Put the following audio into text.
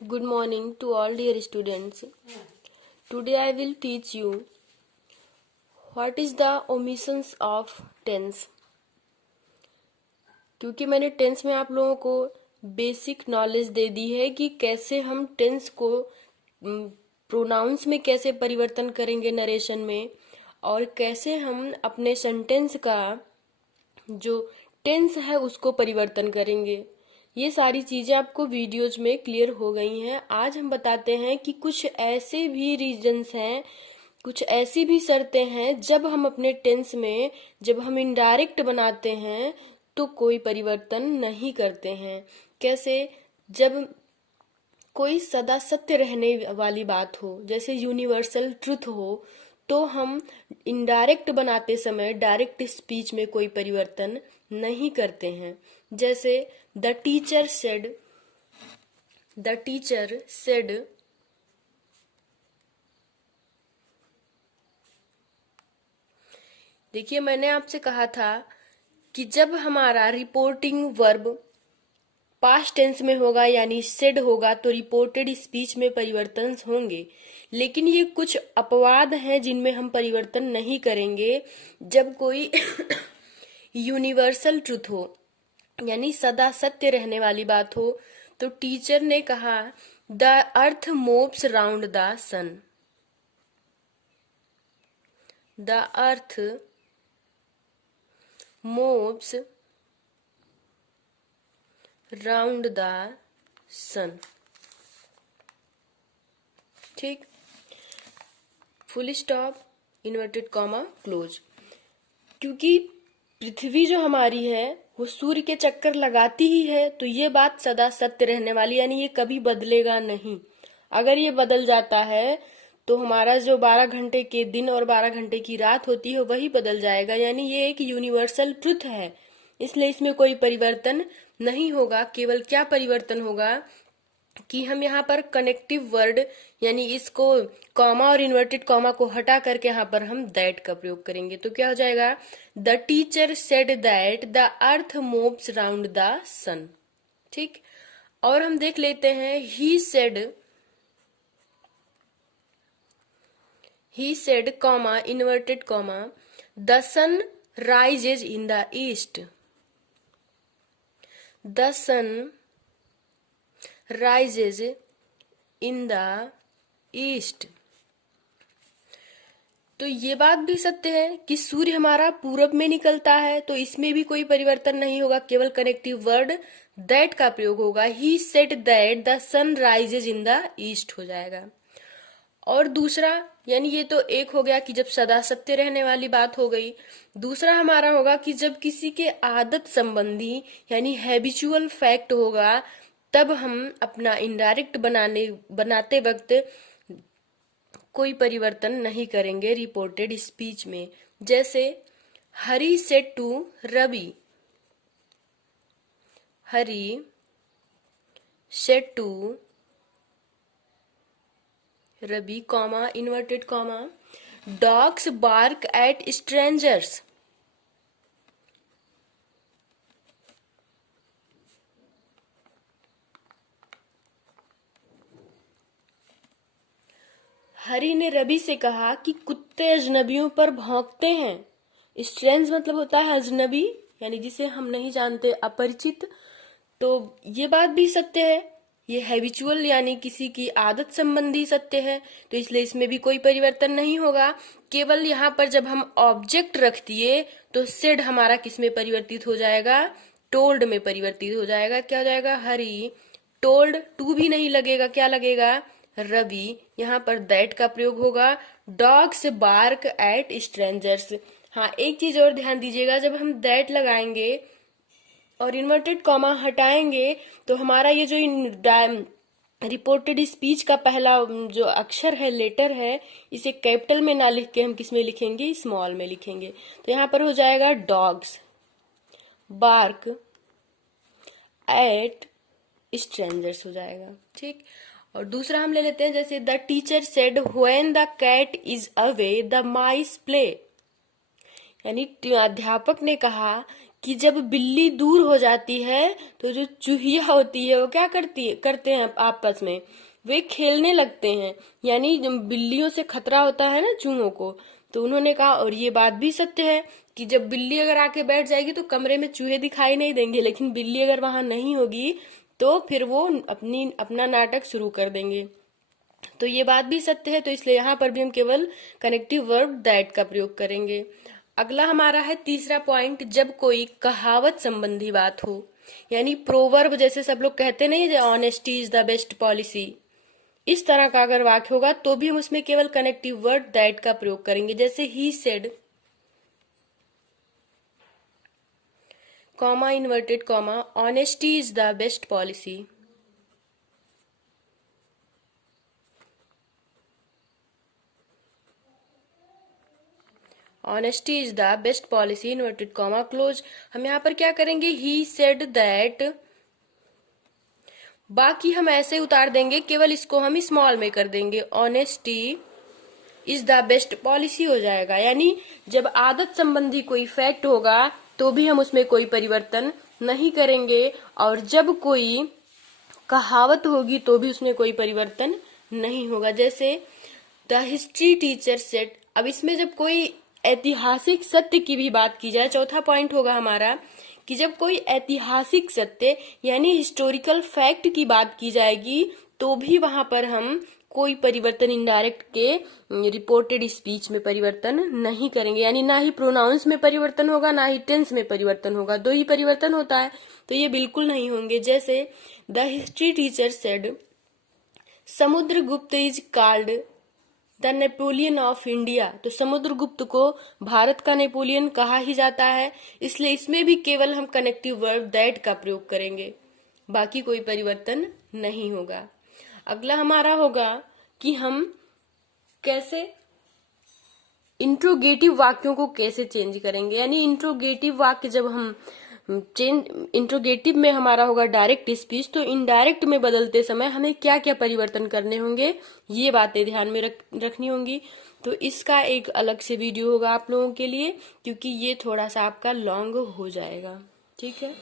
Good morning to all dear students. Today I will teach you what is the omissions of tense. क्योंकि मैंने tense में आप लोगों को बेसिक नॉलेज दे दी है कि कैसे हम टेंस को प्रोनाउंस में कैसे परिवर्तन करेंगे नरेशन में, और कैसे हम अपने सेंटेंस का जो टेंस है उसको परिवर्तन करेंगे। ये सारी चीजें आपको वीडियोज में क्लियर हो गई हैं। आज हम बताते हैं कि कुछ ऐसे भी रीजंस हैं, कुछ ऐसी भी शर्तें हैं जब हम अपने टेंस में जब हम इनडायरेक्ट बनाते हैं तो कोई परिवर्तन नहीं करते हैं। कैसे? जब कोई सदा सत्य रहने वाली बात हो, जैसे यूनिवर्सल ट्रुथ हो, तो हम इनडायरेक्ट बनाते समय डायरेक्ट स्पीच में कोई परिवर्तन नहीं करते हैं। जैसे द टीचर सेड, देखिए मैंने आपसे कहा था कि जब हमारा रिपोर्टिंग वर्ब पास्ट टेंस में होगा यानी सेड होगा तो रिपोर्टेड स्पीच में परिवर्तन होंगे। लेकिन ये कुछ अपवाद हैं जिनमें हम परिवर्तन नहीं करेंगे। जब कोई यूनिवर्सल ट्रुथ हो यानी सदा सत्य रहने वाली बात हो, तो टीचर ने कहा the earth moves round the sun, the earth moves round the sun. ठीक, full stop, inverted comma, close. क्योंकि पृथ्वी जो हमारी है वो सूर्य के चक्कर लगाती ही है, तो ये बात सदा सत्य रहने वाली, यानी ये कभी बदलेगा नहीं। अगर ये बदल जाता है तो हमारा जो 12 घंटे के दिन और 12 घंटे की रात होती है वही बदल जाएगा, यानी ये एक यूनिवर्सल ट्रुथ है, इसलिए इसमें कोई परिवर्तन नहीं होगा। केवल क्या परिवर्तन होगा कि हम यहाँ पर कनेक्टिव वर्ड यानी इसको कॉमा और इन्वर्टेड कॉमा को हटा करके यहाँ पर हम दैट का प्रयोग करेंगे। तो क्या हो जाएगा? The teacher said that the earth moves round the sun. ठीक, और हम देख लेते हैं he said comma inverted comma the sun rises in the east, the sun rises in the east। तो ये बात भी सत्य है कि सूर्य हमारा पूरब में निकलता है, तो इसमें भी कोई परिवर्तन नहीं होगा, केवल कनेक्टिव वर्ड दैट का प्रयोग होगा। He said that the sun rises in the east हो जाएगा। और दूसरा, यानी ये तो एक हो गया कि जब सदा सत्य रहने वाली बात हो गई। दूसरा हमारा होगा कि जब किसी के आदत संबंधी यानी हैबिचुअल फैक्ट होगा, तब हम अपना इनडायरेक्ट बनाते वक्त कोई परिवर्तन नहीं करेंगे रिपोर्टेड स्पीच में। जैसे Hari said to Ravi, Hari said to Ravi comma inverted comma dogs bark at strangers, Hari ने रवि से कहा कि कुत्ते अजनबियों पर भौंकते हैं। स्ट्रेंज मतलब होता है अजनबी, यानी जिसे हम नहीं जानते, अपरिचित। तो ये बात भी सत्य है, ये हैबिचुअल यानी किसी की आदत संबंधी सत्य है, तो इसलिए इसमें भी कोई परिवर्तन नहीं होगा। केवल यहाँ पर जब हम ऑब्जेक्ट रख दिए तो सेड हमारा किस में परिवर्तित हो जाएगा? टोल्ड में परिवर्तित हो जाएगा। क्या हो जाएगा? हरी टोल्ड, टू भी नहीं लगेगा, क्या लगेगा? रवि। यहाँ पर दैट का प्रयोग होगा। Dogs bark at strangers. हाँ, एक चीज और ध्यान दीजिएगा, जब हम दैट लगाएंगे और इन्वर्टेड कॉमा हटाएंगे तो हमारा ये जो रिपोर्टेड स्पीच का पहला जो अक्षर है, लेटर है, इसे कैपिटल में ना लिख के हम किस में लिखेंगे? स्मॉल में लिखेंगे। तो यहाँ पर हो जाएगा डॉग्स बार्क एट स्ट्रेंजर्स हो जाएगा। ठीक, और दूसरा हम ले लेते हैं, जैसे the teacher said when the cat is away the mice play, यानी अध्यापक ने कहा कि जब बिल्ली दूर हो जाती है तो जो चूहिया होती है वो क्या करते हैं आपस में, वे खेलने लगते हैं। यानी जब बिल्लियों से खतरा होता है ना चूहों को, तो उन्होंने कहा, और ये बात भी सत्य है कि जब बिल्ली अगर आके बैठ जाएगी तो कमरे में चूहे दिखाई नहीं देंगे, लेकिन बिल्ली अगर वहां नहीं होगी तो फिर वो अपना नाटक शुरू कर देंगे। तो ये बात भी सत्य है, तो इसलिए यहाँ पर भी हम केवल कनेक्टिव वर्ब दैट का प्रयोग करेंगे। अगला हमारा है तीसरा पॉइंट, जब कोई कहावत संबंधी बात हो, यानी प्रोवर्ब, जैसे सब लोग कहते नहीं, honesty is the best policy, इस तरह का अगर वाक्य होगा तो भी हम उसमें केवल कनेक्टिव वर्ड दैट का प्रयोग करेंगे। जैसे ही said, comma inverted comma, honesty is the best policy. Honesty is the best policy, inverted comma close. हम यहाँ पर क्या करेंगे, ही सेड दैट, बाकी हम ऐसे उतार देंगे, केवल इसको हम स्मॉल में कर देंगे, honesty is the best policy हो जाएगा। यानी जब आदत संबंधी कोई फैक्ट होगा तो भी हम उसमें कोई परिवर्तन नहीं करेंगे, और जब कोई कहावत होगी तो भी उसमें कोई परिवर्तन नहीं होगा। जैसे द हिस्ट्री टीचर सेड, अब इसमें जब कोई ऐतिहासिक सत्य की भी बात की जाए, चौथा पॉइंट होगा हमारा कि जब कोई ऐतिहासिक सत्य यानी हिस्टोरिकल फैक्ट की बात की जाएगी तो भी वहां पर हम कोई परिवर्तन इनडायरेक्ट के रिपोर्टेड स्पीच में परिवर्तन नहीं करेंगे। यानी ना ही प्रोनाउंस में परिवर्तन होगा, ना ही टेंस में परिवर्तन होगा, दो ही परिवर्तन होता है, तो ये बिल्कुल नहीं होंगे। जैसे the history teacher said, Samudragupta is called the Napoleon of India, तो समुद्रगुप्त को भारत का नेपोलियन कहा ही जाता है, इसलिए इसमें भी केवल हम कनेक्टिव वर्ब दैट का प्रयोग करेंगे, बाकी कोई परिवर्तन नहीं होगा। अगला हमारा होगा कि हम कैसे इंट्रोगेटिव वाक्यों को कैसे चेंज करेंगे। यानी इंट्रोगेटिव वाक्य जब हम इंट्रोगेटिव में हमारा होगा डायरेक्ट स्पीच, तो इनडायरेक्ट में बदलते समय हमें क्या क्या परिवर्तन करने होंगे, ये बातें ध्यान में रखनी होंगी। तो इसका एक अलग से वीडियो होगा आप लोगों के लिए, क्योंकि ये थोड़ा सा आपका लॉन्ग हो जाएगा। ठीक है।